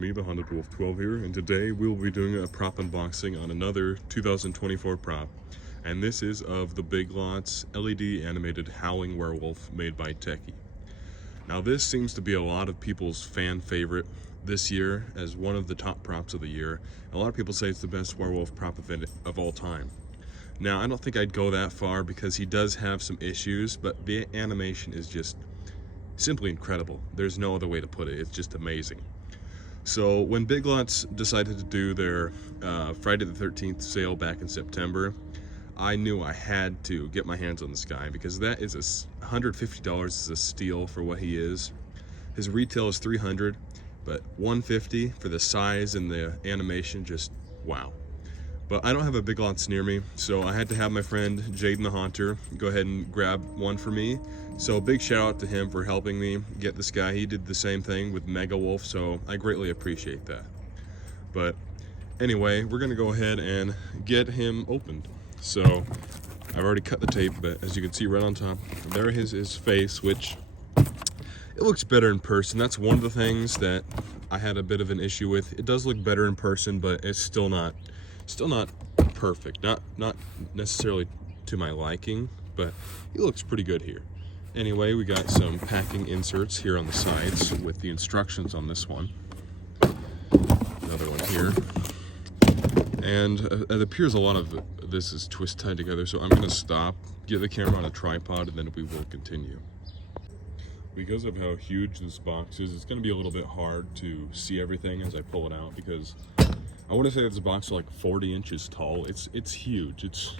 me, the Haunted Wolf 12 here, and today we'll be doing a prop unboxing on another 2024 prop. And this is of the Big Lots LED animated Howling Werewolf made by Tekky. Now this seems to be a lot of people's fan favorite this year as one of the top props of the year. A lot of people say it's the best werewolf prop event of all time. Now I don't think I'd go that far because he does have some issues, but the animation is just simply incredible. There's no other way to put it. It's just amazing. So when Big Lots decided to do their Friday the 13th sale back in September, I knew I had to get my hands on this guy because that is $150 is a steal for what he is. His retail is $300, but $150 for the size and the animation, just wow. But I don't have a Big Lots near me, so I had to have my friend Jaden the Haunter go ahead and grab one for me. So big shout out to him for helping me get this guy. He did the same thing with Mega Wolf, so I greatly appreciate that. But anyway, we're gonna go ahead and get him opened. So I've already cut the tape, but as you can see right on top, there is his face, which it looks better in person. That's one of the things that I had a bit of an issue with. It does look better in person, but it's still not perfect. Not necessarily to my liking, but it looks pretty good here. Anyway, we got some packing inserts here on the sides with the instructions on this one. Another one here. And it appears a lot of this is twist tied together, so I'm going to stop, get the camera on a tripod, and then we will continue. Because of how huge this box is, it's going to be a little bit hard to see everything as I pull it out, because I want to say this box is like 40 inches tall. It's huge. It's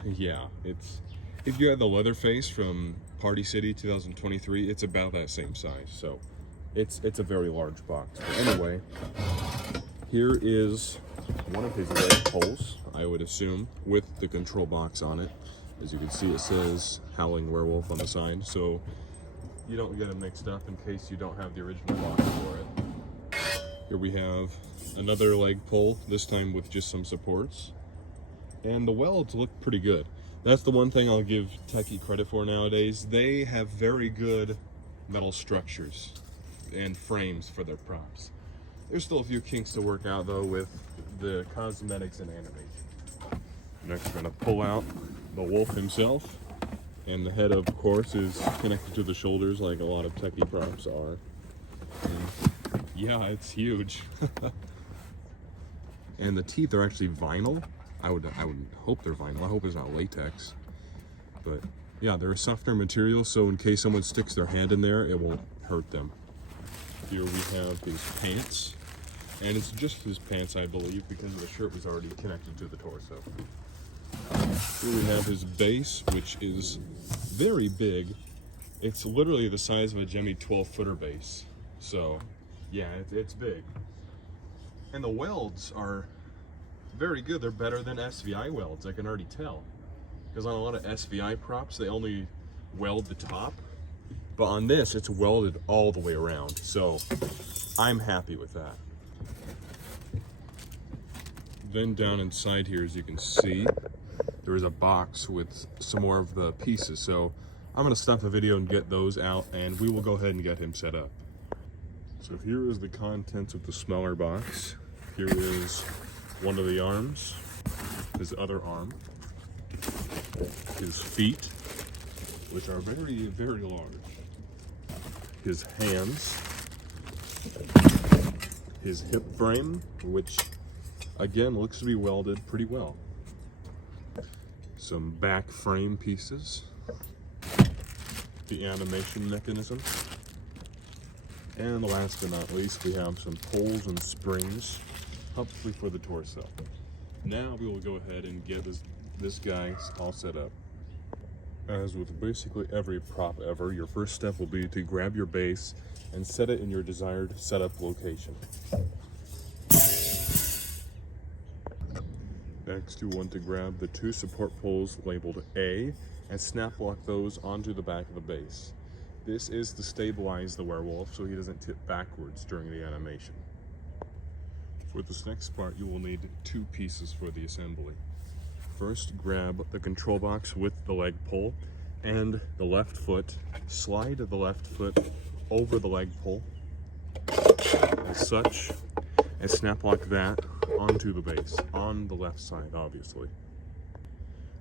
if you had the Leatherface from Party City 2023, it's about that same size. So it's a very large box. But anyway, here is one of his leg poles, I would assume, with the control box on it. As you can see, it says Howling Werewolf on the side, so you don't get them mixed up in case you don't have the original box for it. Here we have another leg pole, this time with just some supports. And the welds look pretty good. That's the one thing I'll give Tekky credit for nowadays. They have very good metal structures and frames for their props. There's still a few kinks to work out though with the cosmetics and animation. Next we're gonna pull out the wolf himself. And the head, of course, is connected to the shoulders like a lot of Tekky props are. And yeah, it's huge. And the teeth are actually vinyl. I would hope they're vinyl. I hope it's not latex. But yeah, they're a softer material, so in case someone sticks their hand in there, it won't hurt them. Here we have his pants. And it's just his pants, I believe, because the shirt was already connected to the torso. Here we have his base, which is very big. It's literally the size of a Jemmy 12-footer base. So yeah, it's big. And the welds are very good. They're better than SVI welds, I can already tell. Because on a lot of SVI props, they only weld the top. But on this, it's welded all the way around. So I'm happy with that. Then down inside here, as you can see, there is a box with some more of the pieces. So I'm gonna stop the video and get those out, and we will go ahead and get him set up. So here is the contents of the smaller box. Here is one of the arms, his other arm, his feet, which are very, very large, his hands, his hip frame, which again looks to be welded pretty well, some back frame pieces, the animation mechanism, and last but not least, we have some poles and springs, hopefully for the torso. Now we will go ahead and get this guy all set up. As with basically every prop ever, your first step will be to grab your base and set it in your desired setup location. Next, you want to grab the two support poles labeled A and snap lock those onto the back of the base. This is to stabilize the werewolf so he doesn't tip backwards during the animation. For this next part, you will need two pieces for the assembly. First, grab the control box with the leg pull and the left foot. Slide the left foot over the leg pull as such. and snap lock that onto the base, on the left side, obviously.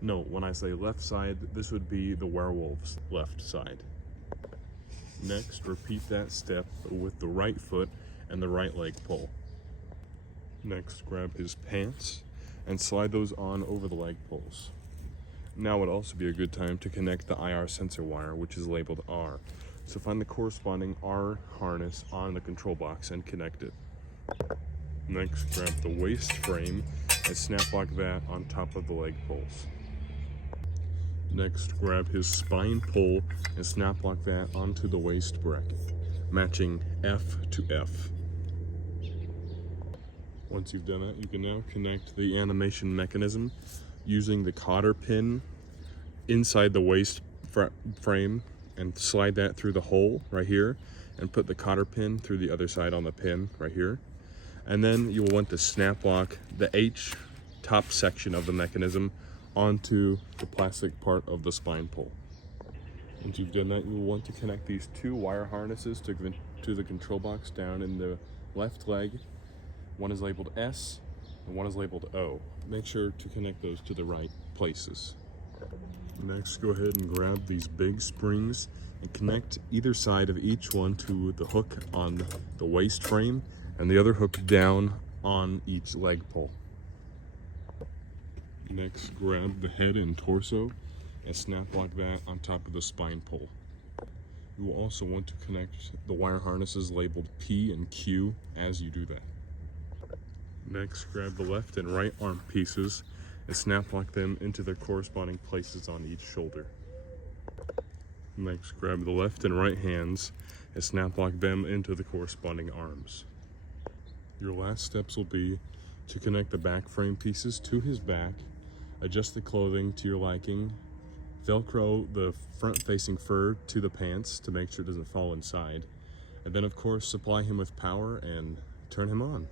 No, when I say left side, this would be the werewolf's left side. Next, repeat that step with the right foot and the right leg pull. Next, grab his pants and slide those on over the leg pulls. Now would also be a good time to connect the IR sensor wire, which is labeled R. So find the corresponding R harness on the control box and connect it. Next, grab the waist frame and snap lock that on top of the leg pulls. Next, grab his spine pull and snap lock that onto the waist bracket, matching F to F. Once you've done that, you can now connect the animation mechanism using the cotter pin inside the waist frame and slide that through the hole right here and put the cotter pin through the other side on the pin right here. And then you will want to snap lock the H top section of the mechanism onto the plastic part of the spine pull. Once you've done that, you will want to connect these two wire harnesses to the control box down in the left leg. One is labeled S and one is labeled O. Make sure to connect those to the right places. Next, go ahead and grab these big springs and connect either side of each one to the hook on the waist frame and the other hook down on each leg pull. Next, grab the head and torso and snap lock that on top of the spine pull. You will also want to connect the wire harnesses labeled P and Q as you do that. Next, grab the left and right arm pieces and snap lock them into their corresponding places on each shoulder. Next, grab the left and right hands and snap lock them into the corresponding arms. Your last steps will be to connect the back frame pieces to his back, adjust the clothing to your liking, Velcro the front-facing fur to the pants to make sure it doesn't fall inside, and then of course supply him with power and turn him on.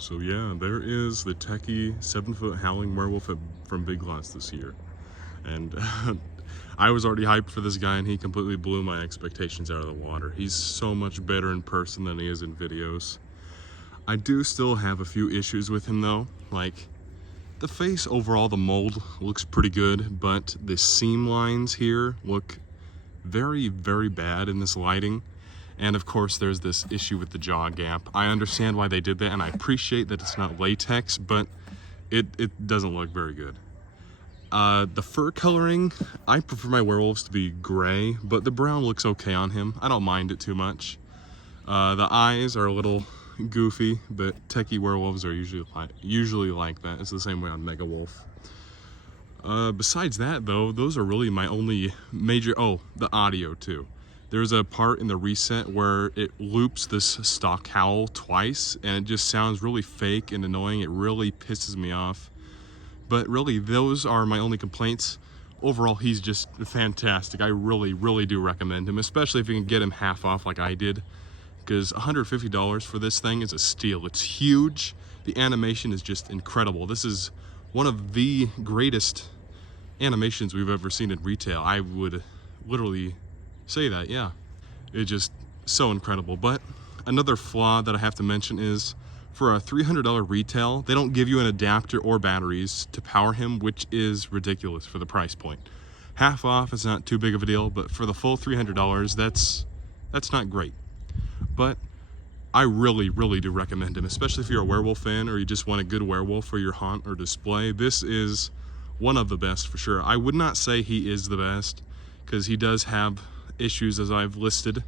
So yeah, there is the Tekky 7-foot Howling Werewolf from Big Lots this year. And I was already hyped for this guy and he completely blew my expectations out of the water. He's so much better in person than he is in videos. I do still have a few issues with him though. Like, the face overall, the mold looks pretty good, but the seam lines here look very, very bad in this lighting. And of course, there's this issue with the jaw gap. I understand why they did that, and I appreciate that it's not latex, but it doesn't look very good. The fur coloring, I prefer my werewolves to be gray, but the brown looks okay on him. I don't mind it too much. The eyes are a little goofy, but Tekky werewolves are usually like that. It's the same way on Mega Wolf. Besides that, though, those are really my only major... Oh, the audio, too. There's a part in the reset where it loops this stock howl twice, and it just sounds really fake and annoying. It really pisses me off. But really, those are my only complaints. Overall, he's just fantastic. I really, really do recommend him, especially if you can get him half off like I did, because $150 for this thing is a steal. It's huge. The animation is just incredible. This is one of the greatest animations we've ever seen in retail. I would literally say that, yeah. It's just so incredible. But another flaw that I have to mention is, for a $300 retail, they don't give you an adapter or batteries to power him, which is ridiculous for the price point. Half off is not too big of a deal, but for the full $300, that's not great. But I really, really do recommend him, especially if you're a werewolf fan or you just want a good werewolf for your haunt or display. This is one of the best for sure. I would not say he is the best because he does have issues as I've listed,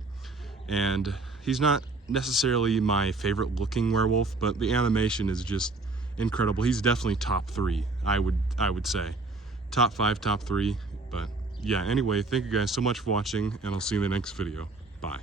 and he's not necessarily my favorite looking werewolf, but the animation is just incredible. He's definitely top 3, I would say. Top 5, top 3, but yeah, anyway, thank you guys so much for watching, and I'll see you in the next video. Bye.